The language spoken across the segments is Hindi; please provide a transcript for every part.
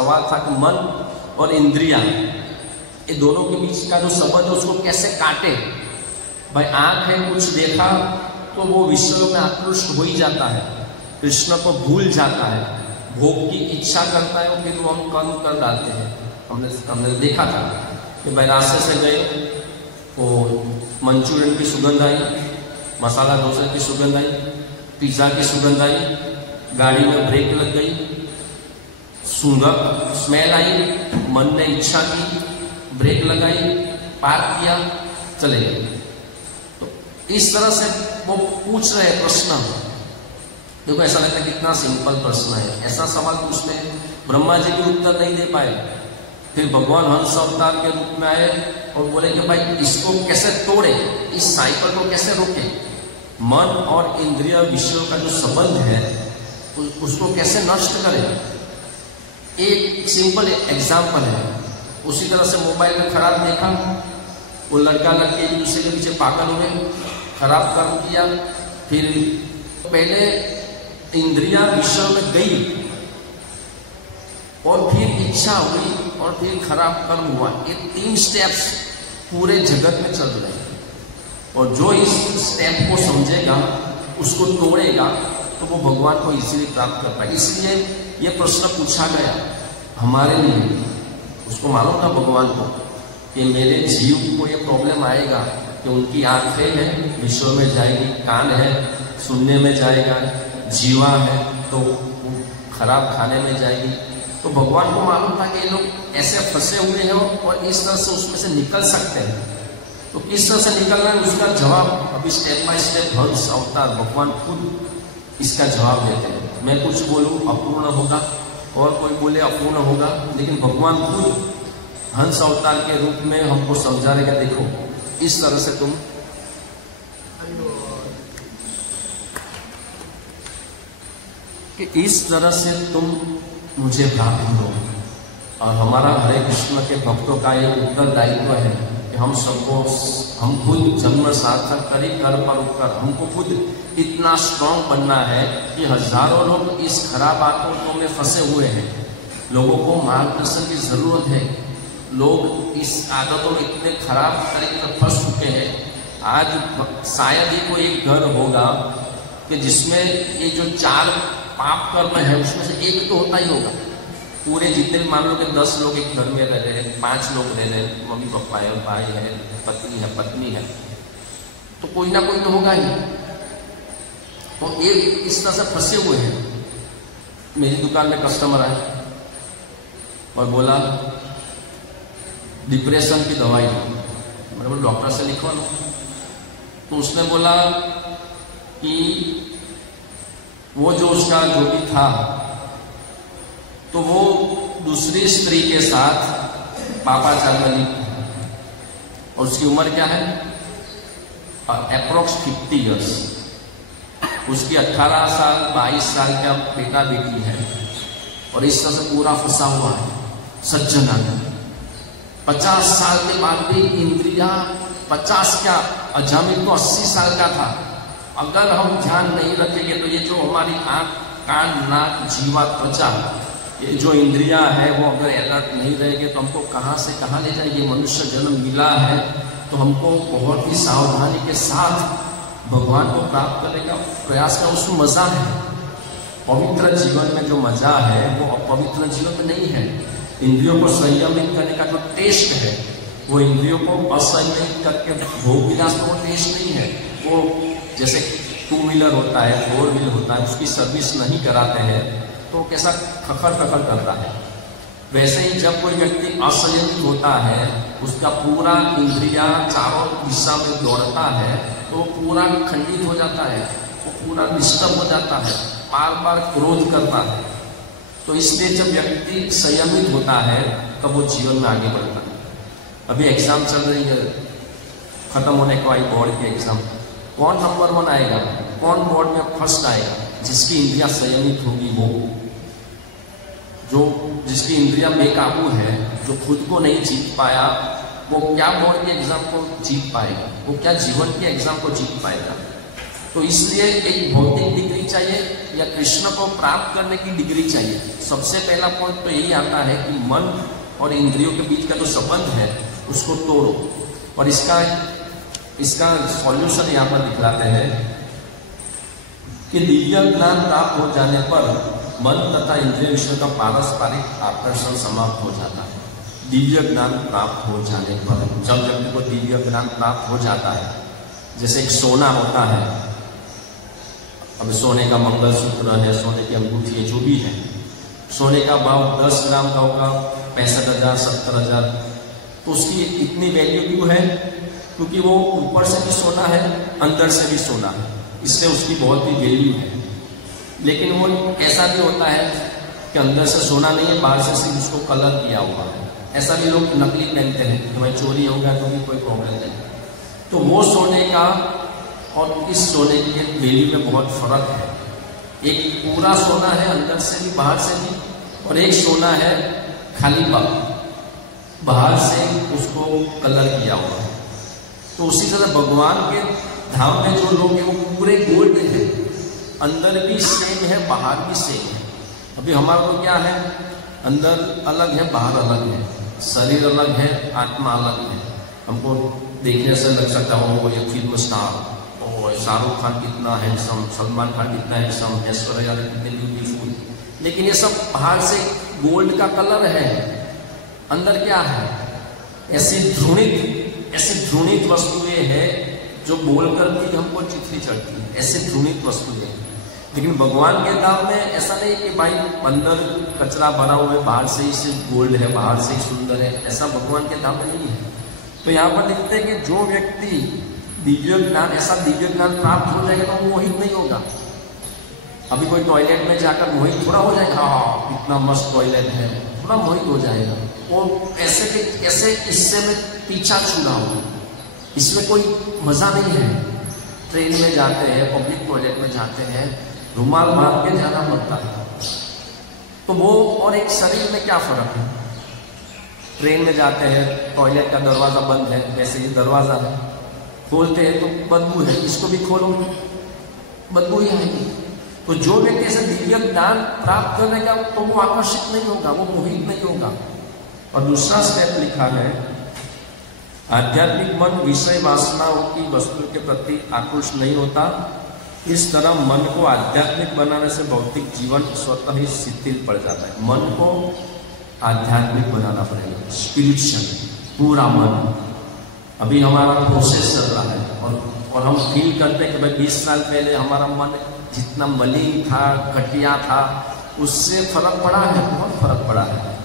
सवाल था कि मन और इंद्रिया ये दोनों के बीच का जो संबंध है उसको कैसे काटे। भाई आंख है, कुछ देखा तो वो विषयों में आकृष्ट हो ही जाता है, कृष्ण को भूल जाता है, भोग की इच्छा करता है और फिर वो हम कर्म कर डालते हैं। हमने देखा था कि भाई रास्ते से गए तो मंचूरियन की सुगंध आई, मसाला डोसा की सुगंध आई, पिज़्ज़ा की सुगंध आई, गाड़ी में ब्रेक लग गई, सुंदर स्मेल आई, मन ने इच्छा की, ब्रेक लगाई, पार्क किया, चले गए। तो इस तरह से वो पूछ रहे प्रश्न। देखो ऐसा लगता है कितना सिंपल प्रश्न है, ऐसा सवाल पूछते हैं, ब्रह्मा जी भी उत्तर नहीं दे पाए। फिर भगवान हंस अवतार के रूप में आए और बोले कि भाई इसको कैसे तोड़े, इस साइकिल को कैसे रोके, मन और इंद्रिय विषयों का जो संबंध है उसको कैसे नष्ट करें। एक सिंपल एग्जाम्पल है, उसी तरह से मोबाइल में खराब देखा, वो लड़का लड़के एक दूसरे के पीछे पागल हुए, खराब कर्म किया, फिर पहले इंद्रिया विषय में गई और फिर इच्छा हुई और फिर खराब कर्म हुआ। ये 3 स्टेप्स पूरे जगत में चल रहे हैं और जो इस स्टेप को समझेगा, उसको तोड़ेगा, तो वो भगवान को इजीली प्राप्त कर पाए। इसलिए ये प्रश्न पूछा गया हमारे लिए। उसको मालूम था भगवान को कि मेरे जीव को ये प्रॉब्लम आएगा कि उनकी आंखें हैं विश्व में जाएगी, कान है सुनने में जाएगा, जीवा है तो खराब खाने में जाएगी। तो भगवान को मालूम था कि ये लोग ऐसे फंसे हुए हैं और इस तरह से उसमें से निकल सकते हैं। तो किस तरह से निकलना है उसका जवाब अभी स्टेप बाय स्टेप हंस अवतार भगवान खुद इसका जवाब देते हैं। मैं कुछ बोलूँ अपूर्ण होगा और कोई बोले अपूर्ण होगा, लेकिन भगवान खुद हंस अवतार के रूप में हमको समझा रहे कि देखो इस तरह से तुम इस तरह से तुम मुझे प्राप्त हो। और हमारा हरे कृष्ण के भक्तों का ये उत्तरदायित्व है कि हम सबको, हम खुद जन्म सार्थक करें, कर पर उपकर, हमको खुद इतना स्ट्रांग बनना है कि हजारों लोग इस खराब आदतों में फंसे हुए हैं। लोगों को मार्गदर्शन की जरूरत है। लोग इस आदतों में इतने खराब तरीके से फंस चुके हैं। आज शायद ही कोई एक घर होगा कि जिसमें ये जो 4 पाप कर्म है उसमें से एक तो होता ही होगा। पूरे जितने भी मान लो कि 10 लोग एक घर में रह रहे हैं, 5 लोग रह रहे हैं, मम्मी पापा है, भाई है, पत्नी है, तो कोई ना कोई तो होगा ही। तो एक इस तरह से फंसे हुए हैं। मेरी दुकान में कस्टमर आए और बोला डिप्रेशन की दवाई, मैंने बोला डॉक्टर से लिखवा लो। तो उसने बोला कि वो जो उसका जो भी था तो वो दूसरी स्त्री के साथ पापाचार में लिप्त और उसकी उम्र क्या है अप्रोक्स 50 इयर्स। उसकी 18 साल 22 साल का बेटा बेटी है और इस तरह से पूरा फंसा हुआ है। सज्जन आदमी 50 साल के बाद भी इंद्रिया 50 क्या अजामिल तो 80 साल का था। अगर हम ध्यान नहीं रखेंगे तो ये जो हमारी आंख कान नाक जीवा त्वचा ये जो इंद्रिया है वो अगर अलर्ट नहीं रहेंगे तो हमको कहाँ से कहाँ ले जाएगी। मनुष्य जन्म मिला है तो हमको बहुत ही सावधानी के साथ भगवान को प्राप्त करने का प्रयास का उसमें मजा है। पवित्र जीवन में जो मजा है वो अपवित्र जीवन में नहीं है। इंद्रियों को संयमित करने का जो टेस्ट है वो इंद्रियों को असंयमित करके भोग विलास का वो टेस्ट नहीं है। वो जैसे 2 व्हीलर होता है, 4 व्हीलर होता है, उसकी सर्विस नहीं कराते हैं तो कैसा खखर करता है। वैसे ही जब कोई व्यक्ति असंयमित होता है, उसका पूरा इंद्रिया चारों दिशा में दौड़ता है तो पूरा खंडित हो जाता है, वो पूरा डिस्टर्ब हो जाता है, बार क्रोध करता है। तो इसलिए जब व्यक्ति संयमित होता है तब वो जीवन में आगे बढ़ता है। अभी एग्जाम चल रही है, खत्म होने को आई बोर्ड की एग्जाम। कौन नंबर 1 आएगा, कौन बोर्ड में फर्स्ट आएगा? जिसकी इंद्रिया संयमित होगी वो, जो जिसकी इंद्रिया बेकाबू है, जो खुद को नहीं जीत पाया, वो क्या बोर्ड के एग्जाम को जीत पाएगा? वो क्या जीवन के एग्जाम को जीत पाएगा? तो इसलिए एक भौतिक डिग्री चाहिए या कृष्ण को प्राप्त करने की डिग्री चाहिए। सबसे पहला पॉइंट तो यही आता है कि मन और इंद्रियों के बीच का जो संबंध है उसको तोड़ो। और इसका सॉल्यूशन यहाँ पर दिखलाते हैं कि दिव्य ज्ञान प्राप्त हो जाने पर मन तथा इंद्रिय विषय का पारस्परिक आकर्षण समाप्त हो जाता है। दिव्य ज्ञान प्राप्त हो जाने पर, जब व्यक्ति को दिव्य ज्ञान प्राप्त हो जाता है, जैसे एक सोना होता है, अब सोने का मंगलसूत्र है, सोने की अंगूठी है, जो भी है, सोने का भाव 10 ग्राम का होगा 65,000 70,000, तो उसकी इतनी वैल्यू क्यों है? क्योंकि वो ऊपर से भी सोना है, अंदर से भी सोना है, इसलिए उसकी बहुत ही वैल्यू है। लेकिन वो ऐसा भी होता है कि अंदर से सोना नहीं है, बाहर से सिर्फ उसको कलर किया हुआ है। ऐसा भी लोग नकली पहनते हैं कि भाई चोरी होगा तो भी कोई प्रॉब्लम नहीं। तो वो सोने का और इस सोने के वैल्यू में बहुत फर्क है। एक पूरा सोना है अंदर से भी बाहर से भी, और एक सोना है खाली बाहर से उसको कलर किया हुआ है। तो उसी तरह भगवान के धाम में जो लोग हैं वो पूरे गोल्ड है, अंदर भी सेम है बाहर भी सेम है। अभी हमारा तो क्या है, अंदर अलग है बाहर अलग है, शरीर अलग है आत्मा अलग है। हमको देखने से लग सकता हो ये फिल्म स्टार, और शाहरुख खान कितना हैंडसम, सलमान खान कितना हैंडसम, ऐश्वर्या राय कितने ब्यूटीफुल, लेकिन ये सब बाहर से गोल्ड का कलर है, अंदर क्या है? ऐसी ध्रुणित वस्तुएं हैं जो बोलकर भी हमको चिट्ठी चढ़ती है, ऐसे ध्रुणित वस्तुएं। लेकिन भगवान के धाम में ऐसा नहीं कि भाई अंदर कचरा भरा हुआ है, बाहर से ही सिर्फ गोल्ड है, बाहर से ही सुंदर है, ऐसा भगवान के धाम में नहीं है। तो यहाँ पर लिखते हैं कि जो व्यक्ति ऐसा दिव्य ज्ञान प्राप्त हो जाएगा तो वो मोहित नहीं होगा। अभी कोई टॉयलेट में जाकर मोहित थोड़ा हो जाएगा, हाँ इतना मस्त टॉयलेट है, थोड़ा मोहित हो जाएगा। वो ऐसे इससे में पीछा छूना हो, इसमें कोई मजा नहीं है। ट्रेन में जाते हैं, पब्लिक टॉयलेट में जाते हैं, रुमाल बांध के जाना पड़ता है, तो वो और एक शरीर में क्या फर्क है? ट्रेन में जाते हैं, टॉयलेट का दरवाजा बंद है, वैसे ही दरवाजा है, खोलते हैं तो बदबू है, इसको भी खोलो बदबू ही आएगी। तो जो व्यक्ति ऐसे दिव्य ज्ञान प्राप्त करने का, तो वो आकर्षित नहीं होगा, वो मोहित नहीं होगा। और दूसरा स्टेप लिखा है, आध्यात्मिक मन विषय वासनाओं की वस्तु के प्रति आकृष्ट नहीं होता। इस तरह मन को आध्यात्मिक बनाने से भौतिक जीवन स्वतः ही शिथिल पड़ जाता है। मन को आध्यात्मिक बनाना पड़ेगा, स्पिरिचुअल पूरा मन। अभी हमारा प्रोसेस चल रहा है और हम फील करते हैं कि भाई 20 साल पहले हमारा मन जितना मलिन था, घटिया था, उससे फर्क पड़ा है, बहुत फर्क पड़ा है।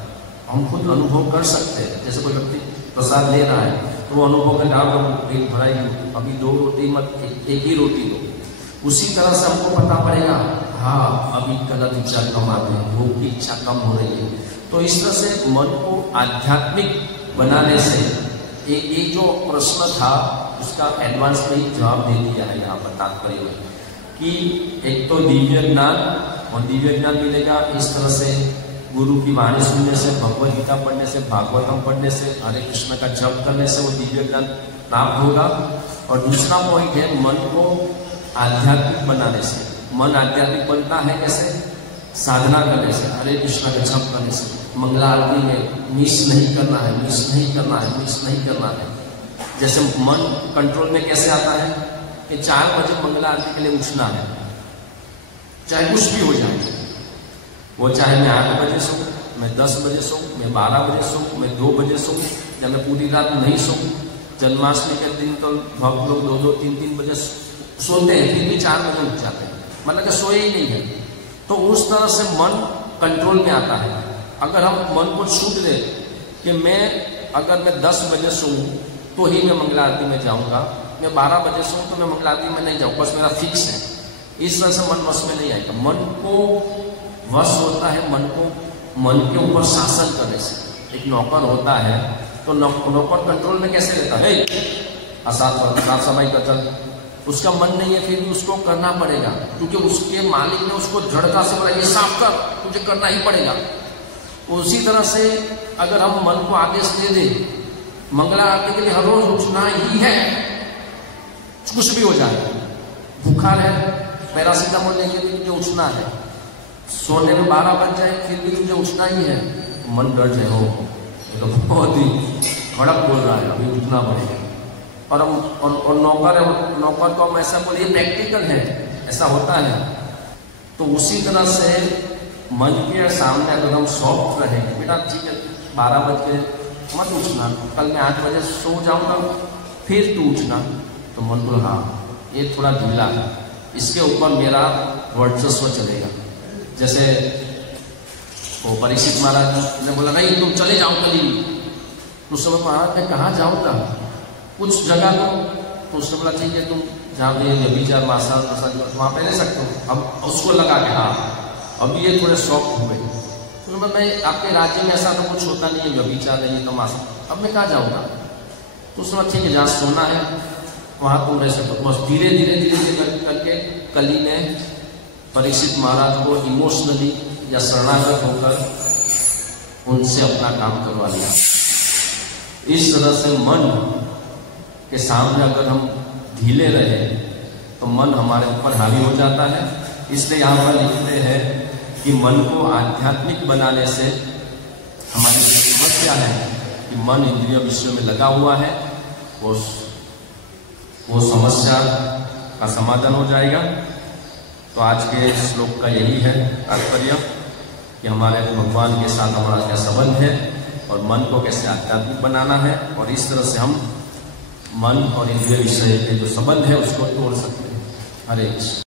हम खुद अनुभव कर सकते हैं। जैसे कोई व्यक्ति प्रसाद ले रहा है तो वो अनुभव में डाल पेट भराई, अभी 2 रोटी मत, एक ही रोटी दो। उसी तरह से हमको पता पड़ेगा, हाँ अभी गलत इच्छा कम आते हैं, भूख की इच्छा कम हो रही है। तो इस तरह से मन को आध्यात्मिक बनाने से ये जो प्रश्न था उसका एडवांस में ही जवाब दे दिया है यहाँ पर तात्पर्य में, कि एक तो दिव्य ज्ञान, और दिव्य ज्ञान मिलेगा इस तरह से गुरु की वाणी सुनने से, भगवद गीता पढ़ने से, भागवतम पढ़ने से, हरे कृष्ण का जप करने से वो दिव्य ज्ञान प्राप्त होगा। और दूसरा पॉइंट है मन को आध्यात्मिक बनाने से। मन आध्यात्मिक बनता है कैसे? साधना करने से, हरे कृष्ण का जप करने से, मंगला आरती में मिस नहीं करना है, मिस नहीं करना है, मिस नहीं करना है। जैसे मन कंट्रोल में कैसे आता है कि 4 बजे मंगला आरती के लिए उठना है, चाहे कुछ भी हो जाए, वो चाहे मैं 8 बजे सो, मैं 10 बजे सो, मैं 12 बजे सो, मैं 2 बजे सो, या मैं पूरी रात नहीं सो। जन्माष्टमी के दिन तो भक्त लोग 2-2, 3-3 बजे सोते हैं, फिर भी 4 बजे उठ जाते हैं, मतलब कि सोए ही नहीं है। तो उस तरह से मन कंट्रोल में आता है। अगर हम मन को छूट दे कि अगर मैं 10 बजे सोऊं तो ही मैं मंगला आरती में जाऊंगा, मैं 12 बजे सोऊं तो मैं मंगला आरती में नहीं जाऊँ, बस मेरा फिक्स है, इस तरह से मन वश में नहीं आएगा। मन को वश होता है मन के ऊपर शासन करने से। एक नौकर होता है तो नौकर कंट्रोल में कैसे रहता है? साफ सफाई का चल, उसका मन नहीं है फिर भी उसको करना पड़ेगा, क्योंकि उसके मालिक ने उसको जड़ता से बोला ये साफ कर, तुझे करना ही पड़ेगा। उसी तरह से अगर हम मन को आदेश दे दें मंगला आरती के लिए हर रोज उठना ही है, कुछ भी हो जाए, बुखार है, पैरासीटामोल लेके भी तुझे उठना है, सोने में 12 बज जाए फिर भी तुझे उठना ही है, मन डर जाए हो ये तो बहुत ही कड़क बोल रहा है, अभी उठना पड़ेगा। और नौकर को हम ऐसा बोलिए, प्रैक्टिकल है, ऐसा होता है। तो उसी तरह से मन के सामने अगर हम सॉफ्ट रहेंगे, बेटा ठीक है 12 बजे मत उठना, कल मैं 8 बजे सो जाऊंगा फिर तू उठना, तो मन को हाँ ये थोड़ा ढीला है, इसके ऊपर मेरा वर्चस्व चलेगा। जैसे वो परीक्षित महाराज ने बोला नहीं तुम चले जाओ कल ही, तो उस समय महाराज मैं कहाँ जाऊँगा कुछ जगह तो उसने बोला ठीक है तुम जहाँ पे व्यभिचार मांसाहार वहाँ पे रह सकते हो। अब उसको लगा कि हाँ अब ये थोड़े सॉफ्ट हुए, तो मैं आपके राज्य में ऐसा तो कुछ होता नहीं है, व्यभिचार नहीं तो मांसाहार, अब मैं कहाँ जाऊँगा। तो उसने ठीक है जहाँ सोना है वहाँ तुम रह सकते हो। बस धीरे धीरे करके कली ने परीक्षित महाराज को इमोशनली या शरणागत होकर उनसे अपना काम करवा लिया। इस तरह से मन के सामने अगर हम ढीले रहे तो मन हमारे ऊपर हावी हो जाता है। इसलिए यहाँ पर लिखते हैं कि मन को आध्यात्मिक बनाने से हमारी जो समस्या है कि मन इंद्रिय विषय में लगा हुआ है, वो समस्या का समाधान हो जाएगा। तो आज के श्लोक का यही है तात्पर्य कि हमारे भगवान के साथ हमारा क्या संबंध है और मन को कैसे आध्यात्मिक बनाना है, और इस तरह से हम मन और इंद्रिय विषय के जो संबंध है उसको तोड़ सकते हैं। हरे कृष्ण।